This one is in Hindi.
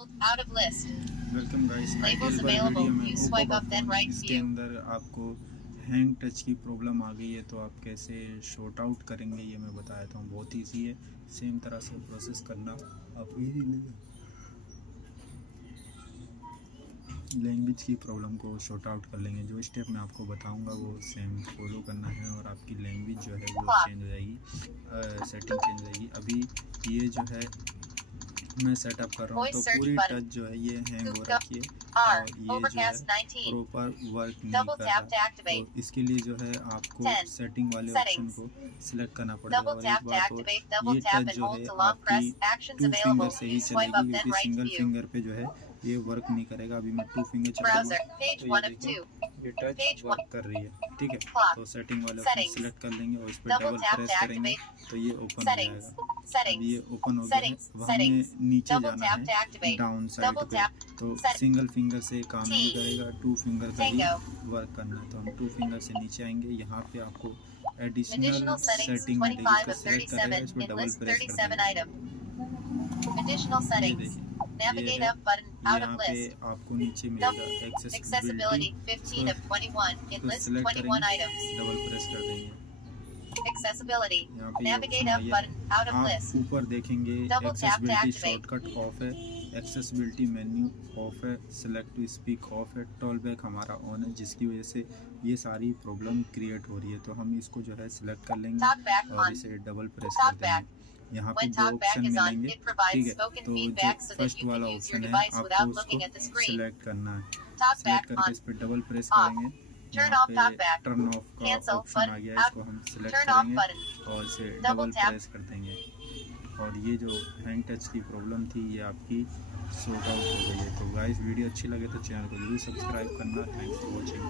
Out of list. Welcome guys, Labels ideal by available. Video में You ओप्पो swipe का up then फ़ोन right इसके view. अंदर आपको हैंग टच की प्रॉब्लम आ गई है, तो आप कैसे शॉर्ट आउट करेंगे ये मैं बता देता हूँ। बहुत ईजी है, सेम तरह से प्रोसेस करना आप इजीली लैंग्वेज की प्रॉब्लम को शॉर्ट आउट कर लेंगे। जो स्टेप मैं आपको बताऊंगा वो सेम फॉलो करना है और आपकी लैंग्वेज जो है वो चेंज हो जाएगी, सेटिंग चेंज हो जाएगी। अभी ये जो है मैं सेटअप कर रहा हूँ तो पूरी टच जो है ये हैंग हो रखी है और ये जो है प्रॉपर वर्क नहीं कर रहा। तो इसके लिए जो है आपको सेटिंग वाले ऑप्शन को सिलेक्ट करना पड़ेगा। और एक बात और, ये टच जो है आपकी 2 फिंगर से ही चलेगी, क्योंकि सिंगल फिंगर पे जो है ये वर्क नहीं करेगा। अभी मैं 2 फिंगर चलाऊंगा तो ये देखिए ये टच वर्क कर रही है, ठीक है। तो सेटिंग वाले ऑप्शन सिलेक्ट कर लेंगे और इस पर डबल प्रेस करेंगे तो ये ओपन हो जाएगा। अभी ये ओपन हो गया है। अब हमें नीचे जाना है डाउन साइड पे, तो सिंगल फिंगर से काम नहीं करेगा, 2 फिंगर का ही वर्क करना है। तो हम 2 फिंगर से नीचे आएंगे, यहाँ पे आपको एडिशनल सेटिंग मिलेगी, इसको सिलेक्ट करेगा, इस पर डबल प्रेस कर देंगे। ये देखिए ये है, यहाँ पे आपको नीचे मिलेगा एक्सेसिबिलिटी, इसको सिलेक्ट करेंगे, डबल प्रेस कर देंगे। यहाँ पे ये ऑप्शन आई है। आप ऊपर देखेंगे एक्सेसिबिलिटी शॉर्टकट ऑफ है, एक्सेसिबिलिटी मेन्यू ऑफ है, सेलेक्ट टू स्पीक ऑफ है, टॉलबैक हमारा ऑन है, जिसकी वजह से ये सारी प्रॉब्लम क्रिएट हो रही है। तो हम इसको जो है सिलेक्ट कर लेंगे और इसे डबल प्रेस कर देंगे। यहाँ पे 2 ऑप्शन मिलेंगे, ठीक है। तो जो फर्स्ट वाला ऑप्शन है आपको उसको सिलेक्ट करना है, सिलेक्ट करके इस पर डबल प्रेस करेंगे। यहाँ पे टर्न ऑफ का ऑप्शन आ गया है, इसको हम सिलेक्ट करेंगे और इसे डबल प्रेस कर देंगे। और ये जो हैंग टच की प्रॉब्लम थी ये आपकी सॉर्ट आउट हो गई है। तो गाइस वीडियो अच्छी लगे तो चैनल को जरूर सब्सक्राइब करना। Thanks for watching.